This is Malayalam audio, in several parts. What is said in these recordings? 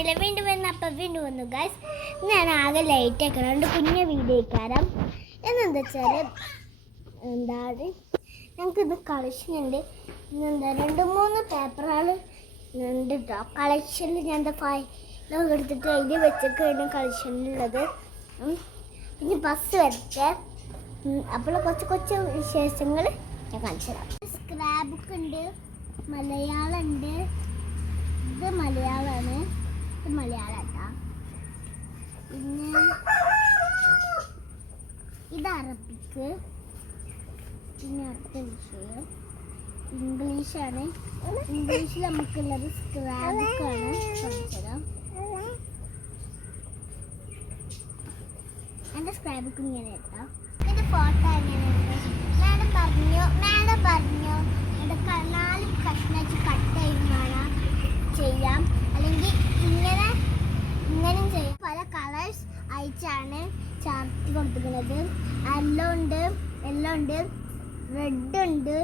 ചാനലിൽ വീണ്ടും വന്നു ഗൈസ്. ഞാൻ ആകെ ലൈറ്റ് ആക്കണം കുഞ്ഞ വീഡിയോ ആക്കാരം. എന്നെന്താ വെച്ചാൽ ഞങ്ങൾക്ക് ഇത് കളക്ഷൻ ഉണ്ട്. രണ്ട് മൂന്ന് പേപ്പറുകൾ ഉണ്ട് കേട്ടോ കളക്ഷനിൽ. ഞാൻ ഫയലൊക്കെ എടുത്തിട്ട് എഴുതി വെച്ചൊക്കെയാണ് കളക്ഷനിലുള്ളത്. പിന്നെ ബസ് വരട്ടെ, അപ്പോൾ കുറച്ച് വിശേഷങ്ങൾ ഞാൻ കാണിച്ചു തരാം. സ്ക്രാപ്പ് ബുക്ക് ഉണ്ട്, മലയാളം ഉണ്ട്. ഇത് മലയാളമാണ്, ഇത് മലയാളം കേട്ടോ. പിന്നെ ഇത് അറബിക്ക്. പിന്നെ അടുത്ത വിഷയം ഇംഗ്ലീഷാണ്. ഇംഗ്ലീഷിൽ നമുക്കുള്ളത് സ്ക്രാപ്പ് ബുക്കാണ്. കാണിച്ചുതരാം. എൻ്റെ സ്ക്രാപ്പ് ബുക്ക് ഇങ്ങനെ കേട്ടോ. ഇതിൻ്റെ ഫോട്ടോ എങ്ങനെയുണ്ട്? മാഡം പറഞ്ഞു ഇതൊക്കെ 4 കഷ്ണായിട്ട് കട്ട് ചെയ്യുന്നതാണ് ചെയ്യാം, അല്ലെങ്കിൽ ഇങ്ങനെയും ചെയ്യാം. പല കളേഴ്സ് അയച്ചാണ് ചാർട്ട് കൊടുത്തിരിക്കുന്നത്. യെല്ലോ ഉണ്ട്, റെഡ് ഉണ്ട്,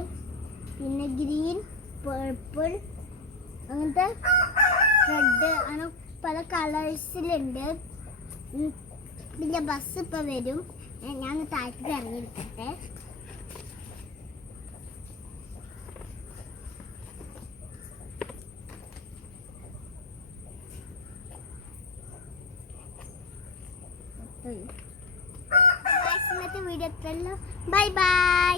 പിന്നെ ഗ്രീൻ, പേർപ്പിൾ, അങ്ങനത്തെ റെഡ് അങ്ങനെ പല കളേഴ്സിലുണ്ട്. പിന്നെ ബസ് ഇപ്പോൾ വരും. ഞാൻ താഴത്തേക്ക് ഇറങ്ങിയിരിക്കട്ടെ. ഇന്നത്തെ വീഡിയോ എത്രയല്ലോ. Bye bye.